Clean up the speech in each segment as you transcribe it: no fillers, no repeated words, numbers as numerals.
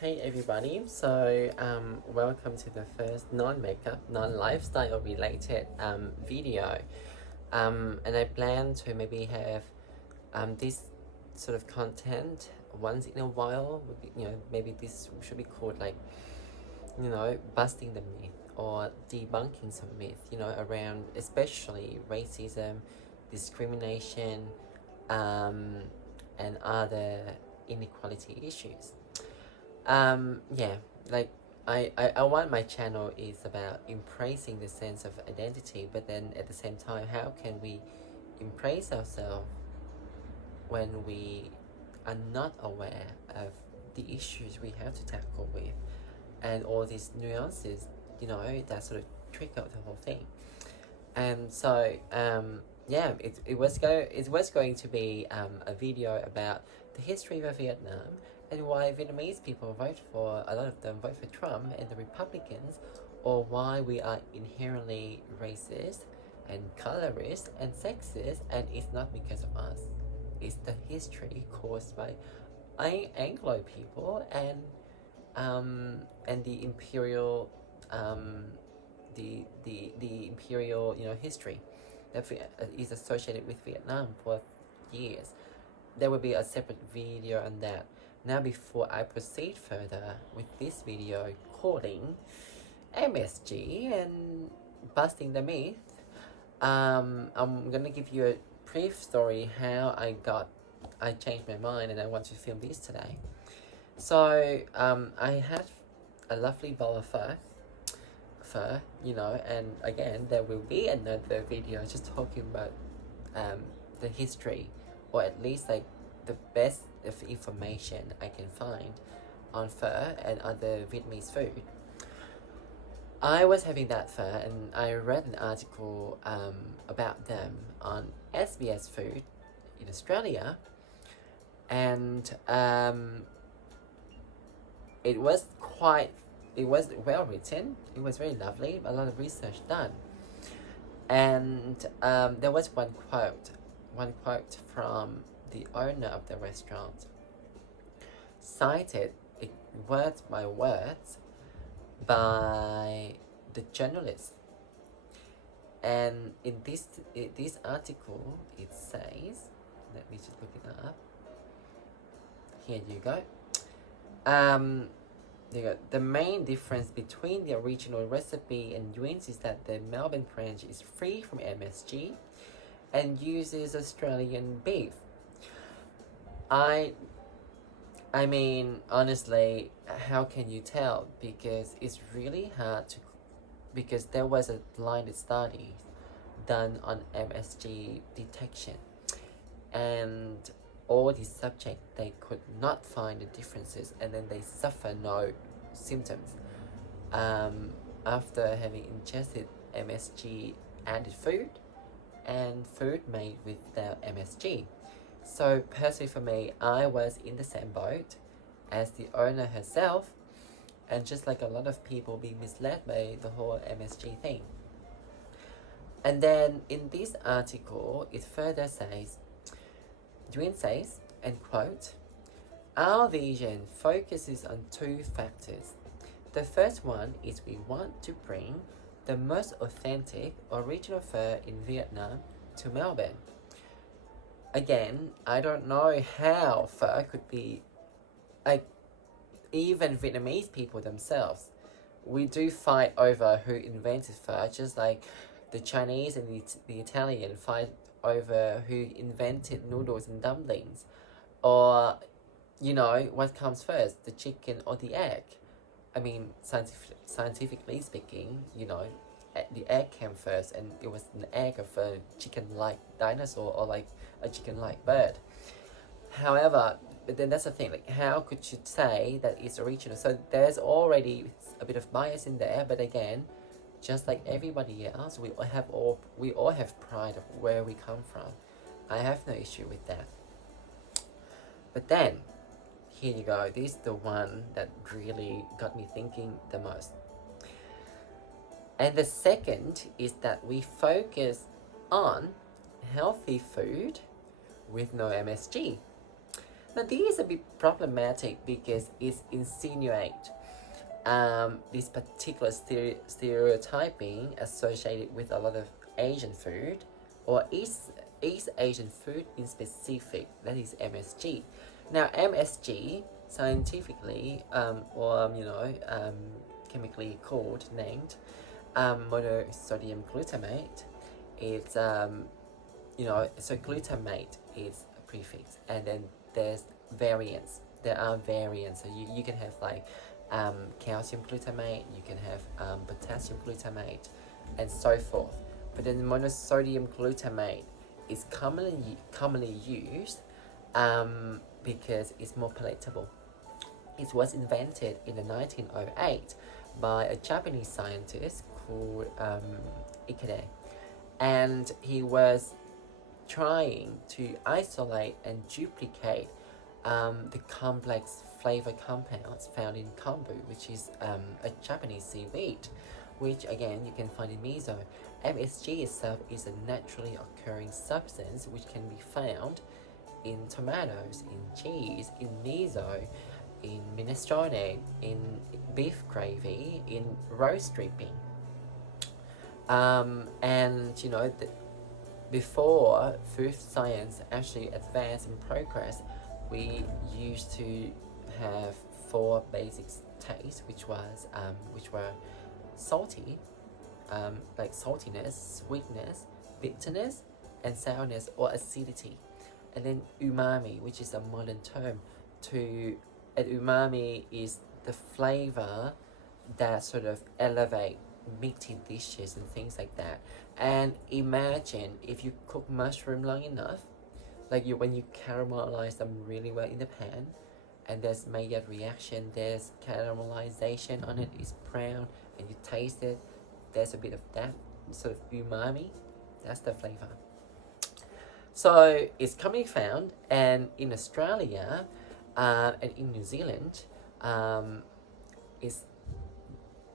Hey everybody, so welcome to the first non-makeup, non-lifestyle related video. And I plan to maybe have this sort of content once in a while. Maybe this should be called like, busting the myth or debunking some myth, around especially racism, discrimination, and other inequality issues. Yeah, like I want my channel is about embracing the sense of identity, but then at the same time, how can we embrace ourselves when we are not aware of the issues we have to tackle with, and all these nuances, that sort of trick out the whole thing. And so, yeah, it was going to be a video about the history of Vietnam and why Vietnamese people a lot of them vote for Trump and the Republicans, or why we are inherently racist and colorist and sexist, and it's not because of us. It's the history caused by Anglo people and the imperial the imperial history that is associated with Vietnam for years. There will be a separate video on that. Now, before I proceed further with this video calling MSG and busting the myth, I'm gonna give you a brief story how I changed my mind and I want to film this today. So I had a lovely bowl of pho, and again there will be another video just talking about the history, or at least like the best of information I can find on pho and other Vietnamese food. I was having that pho and I read an article about them on SBS Food in Australia, and it was well written, it was very lovely, a lot of research done. And there was one quote from the owner of the restaurant, cited word by words by the journalist. And in this article, it says, let me just look it up. Here you go. The main difference between the original recipe and Yuen's is that the Melbourne branch is free from MSG and uses Australian beef. I mean, honestly, how can you tell? Because it's really hard to, because there was a blinded study done on MSG detection, and all the subjects, they could not find the differences, and then they suffer no symptoms after having ingested MSG added food and food made without MSG. So personally for me, I was in the same boat as the owner herself, and just like a lot of people being misled by the whole MSG thing. And then in this article, it further says, Duane says, and quote, "Our vision focuses on two factors. The first one is we want to bring the most authentic, original pho in Vietnam to Melbourne." Again, I don't know how pho could be, like, even Vietnamese people themselves, we do fight over who invented pho, just like the Chinese and the Italian fight over who invented noodles and dumplings, or what comes first, the chicken or the egg. I mean, scientifically speaking, the egg came first, and it was an egg of a chicken-like dinosaur or like a chicken-like bird. However, but then that's the thing, like, how could you say that it's original? So there's already a bit of bias in there, but again, just like everybody else, we all have pride of where we come from. I have no issue with that. But then, here you go, this is the one that really got me thinking the most. And the second is that we focus on healthy food with no MSG. Now this is a bit problematic because it insinuates this particular stereotyping associated with a lot of Asian food or East Asian food in specific, that is MSG. Now MSG scientifically chemically called named monosodium glutamate. It's so glutamate is a prefix, and then there's variants. There are variants. So you can have like calcium glutamate, you can have potassium glutamate, and so forth. But then monosodium glutamate is commonly used because it's more palatable. It was invented in the 1908 by a Japanese scientist called Ikeda, and he was trying to isolate and duplicate the complex flavor compounds found in kombu, which is a Japanese seaweed, which again you can find in miso. MSG itself is a naturally occurring substance which can be found in tomatoes, in cheese, in miso, in minestrone, in beef gravy, in roast dripping. And before food science actually advanced and progressed, we used to have 4 basic tastes, which were salty, like saltiness, sweetness, bitterness, and sourness or acidity, and then umami, which is a modern term and umami is the flavor that sort of elevate meaty dishes and things like that. And imagine if you cook mushroom long enough, like when you caramelize them really well in the pan, and there's Maillard reaction, there's caramelization on it, it's brown, and you taste it, there's a bit of that sort of umami. That's the flavor. So it's commonly found, and in Australia and in New Zealand, is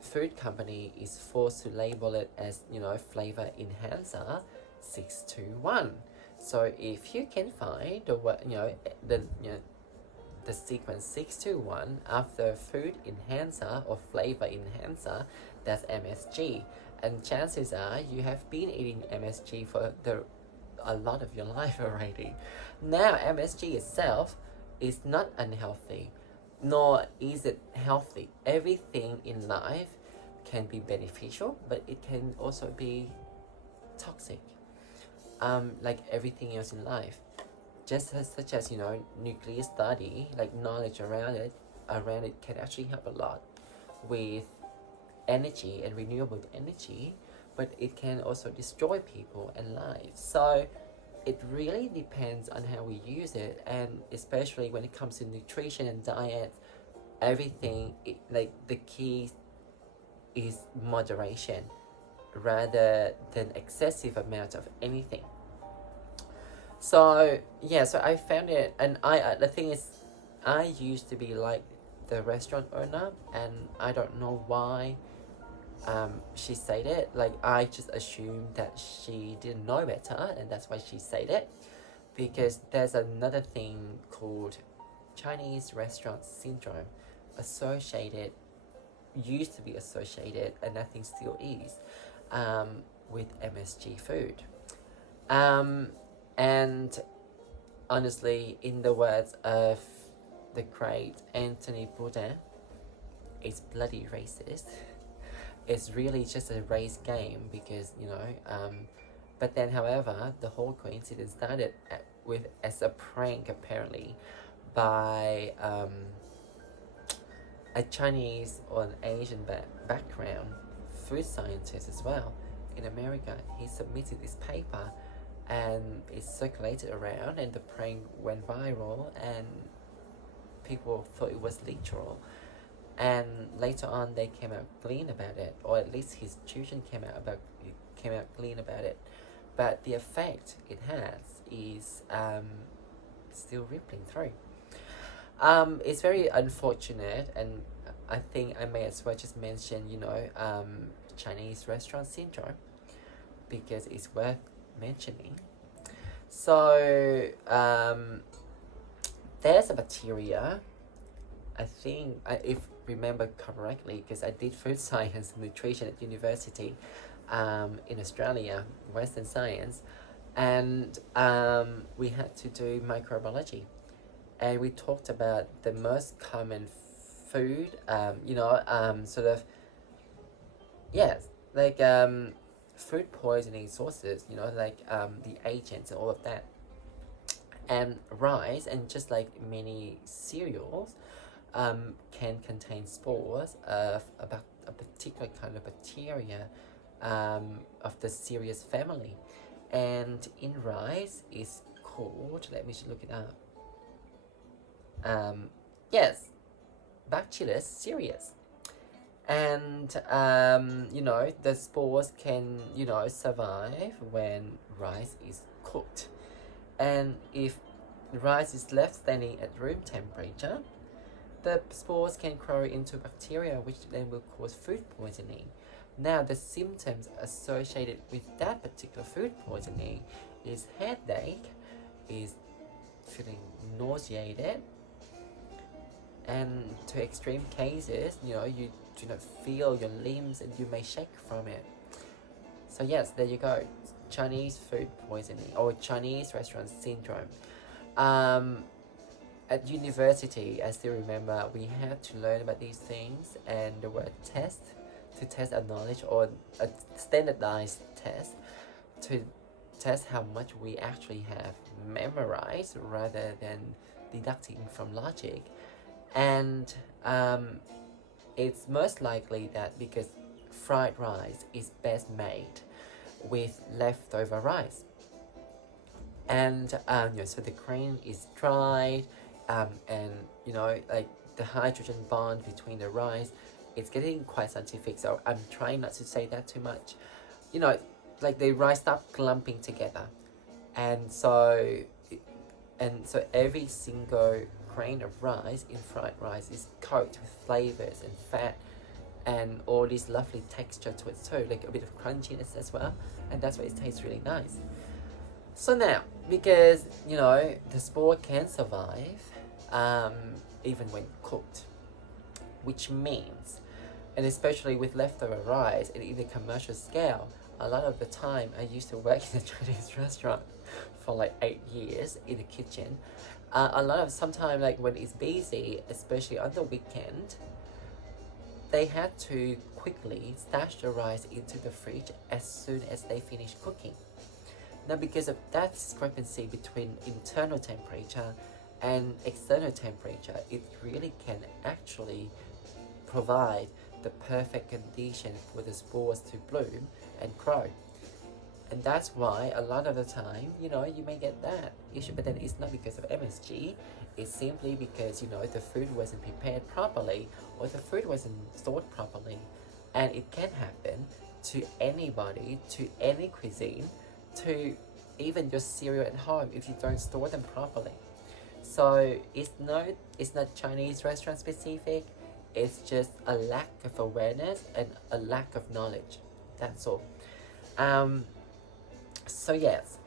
food company is forced to label it as flavor enhancer 621. So if you can find the sequence 621 after food enhancer or flavor enhancer, that's MSG, and chances are you have been eating MSG for a lot of your life already. Now MSG itself is not unhealthy, nor is it healthy. Everything in life can be beneficial, but it can also be toxic, like everything else in life. Just such as nuclear study, like knowledge around it can actually help a lot with energy and renewable energy, but it can also destroy people and lives. So it really depends on how we use it, and especially when it comes to nutrition and diet, everything, like the key is moderation rather than excessive amount of anything. So yeah, so I found it, and the thing is, I used to be like the restaurant owner, and I don't know why she said it. Like I just assumed that she didn't know better, and that's why she said it. Because there's another thing called Chinese restaurant syndrome used to be associated, and I think still is, with MSG food. And honestly, in the words of the great Anthony Bourdain, it's bloody racist. It's really just a race game because, but then, however, the whole coincidence started as a prank, apparently, by a Chinese or an Asian background food scientist as well in America. He submitted this paper, and it circulated around, and the prank went viral, and people thought it was literal. And later on, they came out clean about it, or at least his children came out clean about it. But the effect it has is still rippling through. It's very unfortunate, and I think I may as well just mention, Chinese restaurant syndrome, because it's worth mentioning. So there's a bacteria, I think, if remember correctly, because I did food science and nutrition at university in Australia, Western science, and we had to do microbiology, and we talked about the most common food, sort of, yes, like food poisoning sources, like the agents and all of that. And rice, and just like many cereals, can contain spores of a particular kind of bacteria of the Cereus family. And in rice is called, let me just look it up. Yes, Bacillus cereus. And the spores can survive when rice is cooked. And if rice is left standing at room temperature, the spores can grow into bacteria, which then will cause food poisoning. Now, the symptoms associated with that particular food poisoning is headache, is feeling nauseated, and to extreme cases, you do not feel your limbs and you may shake from it. So yes, there you go. Chinese food poisoning, or Chinese restaurant syndrome. At university, I still remember we had to learn about these things, and there were tests to test our knowledge, or a standardized test to test how much we actually have memorized rather than deducting from logic. And it's most likely that because fried rice is best made with leftover rice, and so the grain is dried, and like the hydrogen bond between the rice, it's getting quite scientific, so I'm trying not to say that too much. Like the rice start clumping together, and so every single grain of rice in fried rice is coated with flavors and fat and all this lovely texture to it too, like a bit of crunchiness as well, and that's why it tastes really nice. So now, because the spore can survive even when cooked, which means, and especially with leftover rice and in the commercial scale, a lot of the time I used to work in a Chinese restaurant for like 8 years in the kitchen. Sometimes like when it's busy, especially on the weekend, they had to quickly stash the rice into the fridge as soon as they finish cooking. Now, because of that discrepancy between internal temperature and external temperature, it really can actually provide the perfect condition for the spores to bloom and grow. And that's why a lot of the time, you may get that issue, but then it's not because of MSG, it's simply because, the food wasn't prepared properly, or the food wasn't stored properly. And it can happen to anybody, to any cuisine, to even your cereal at home if you don't store them properly. So it's not Chinese restaurant specific, it's just a lack of awareness and a lack of knowledge. That's all. So yes.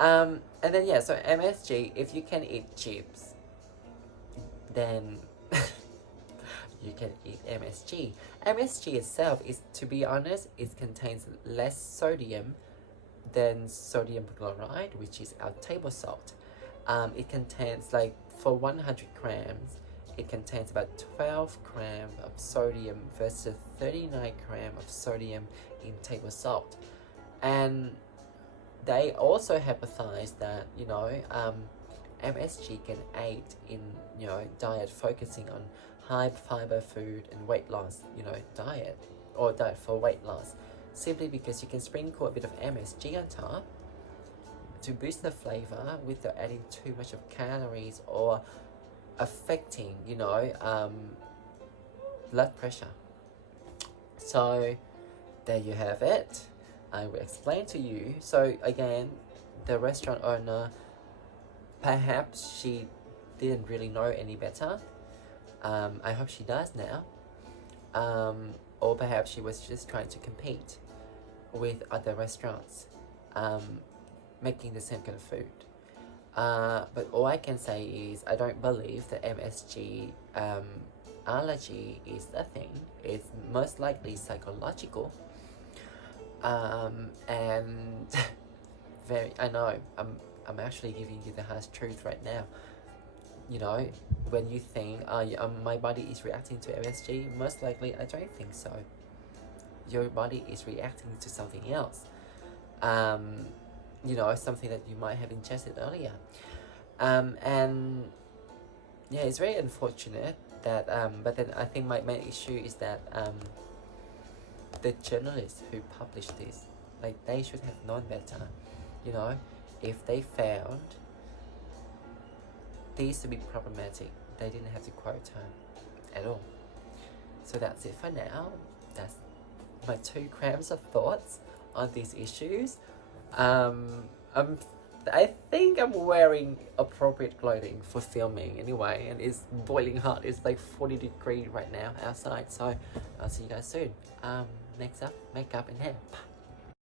And then so MSG, if you can eat chips, then you can eat MSG. MSG itself is, to be honest, it contains less sodium than sodium chloride, which is our table salt. It contains, like, for 100 grams, it contains about 12 grams of sodium versus 39 grams of sodium in table salt. And they also hypothesize that, MSG can aid in, diet focusing on high fiber food and weight loss, diet, or diet for weight loss, simply because you can sprinkle a bit of MSG on top to boost the flavor without adding too much of calories or affecting, blood pressure. So there you have it. I will explain to you. So again, the restaurant owner, perhaps she didn't really know any better. I hope she does now. Or perhaps she was just trying to compete with other restaurants making the same kind of food. But all I can say is I don't believe that MSG allergy is a thing. It's most likely psychological. And I know I'm actually giving you the harsh truth right now. You know, when you think, my body is reacting to MSG, most likely I don't think so. Your body is reacting to something else. You know, something that you might have ingested earlier. And yeah, it's very unfortunate that, but then I think my main issue is that the journalists who published this, like, they should have known better. You know, if they found these to be problematic, they didn't have to quote her at all. So that's it for now. That's my 2 grams of thoughts on these issues. I think I'm wearing appropriate clothing for filming anyway, and it's boiling hot. It's like 40 degrees right now outside, so I'll see you guys soon. Next up, makeup and hair.